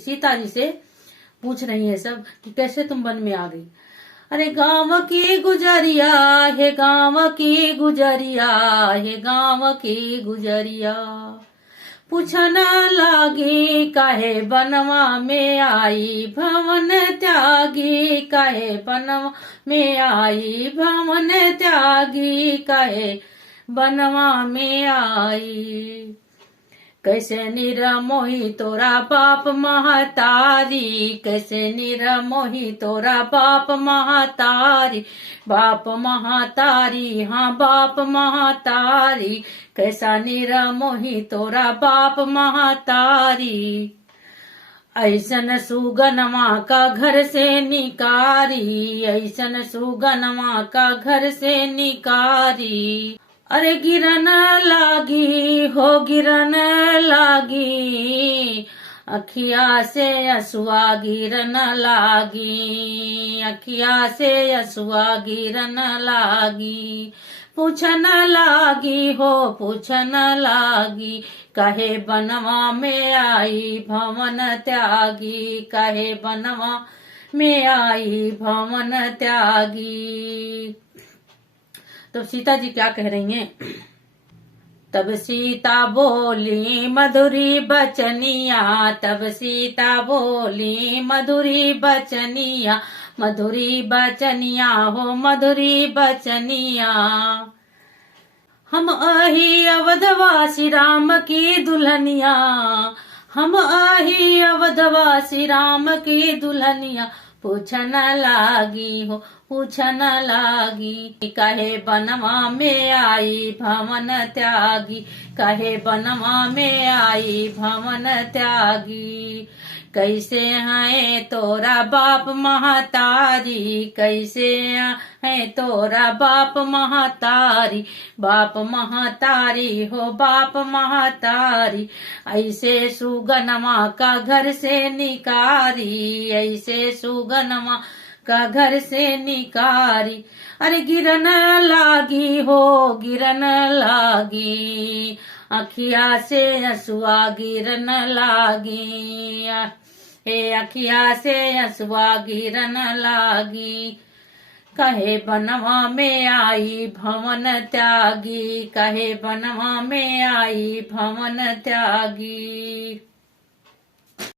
सीता जी से पूछ रही है सब कि कैसे तुम वन में आ गई। अरे गाँव की गुजरिया है, गाँव की गुजरिया है, गाँव की गुजरिया पूछन लागी काहे बनवा में आई, भवन त्यागी काहे बनवा में आई, भवन त्यागी काहे बनवा में आई। कैसे निरमोही तोरा बाप महतारी, कैसे निरमोही तोरा बाप महतारी, बाप महतारी हाँ बाप महतारी, कैसा निरमोही तोरा बाप महतारी। ऐसन सुगनमा का घर से निकारी, ऐसन सुगनमा का घर से निकारी। अरे गिरन लागी हो गिरन लागी, अखिया से असुआ गिरन लागी, अखिया से असुआ गिरन लागी। पूछन लागी हो पूछन लागी, कहे बनवा में आई भवन त्यागी, कहे बनवा में आई भवन त्यागी। तो सीता जी क्या कह रही हैं? तब सीता बोली मधुरी बचनिया, तब सीता बोली मधुरी बचनिया, मधुरी बचनिया हो मधुरी बचनिया। हम आही अवधवासी राम की दुल्हनिया, हम आही अवधवासी राम की दुल्हनिया। पूछन लागी हो पूछन लागी, कहे बनवा में आई भवन त्यागी, कहे बनवा में आई भवन त्यागी। कैसे है तोरा बाप महतारी, कैसे है तोरा बाप महतारी, बाप महतारी हो बाप महतारी। ऐसे सुगनमा का घर से निकारी, ऐसे सुगनमा का घर से निकारी। अरे गिरन लागी हो गिरन लागी, अखिया से असुआ गिरन लागी, हे अखिया से असुआ गिरन लागी। कहे बनवा में आई भवन त्यागी, कहे बनवा में आई भवन त्यागी।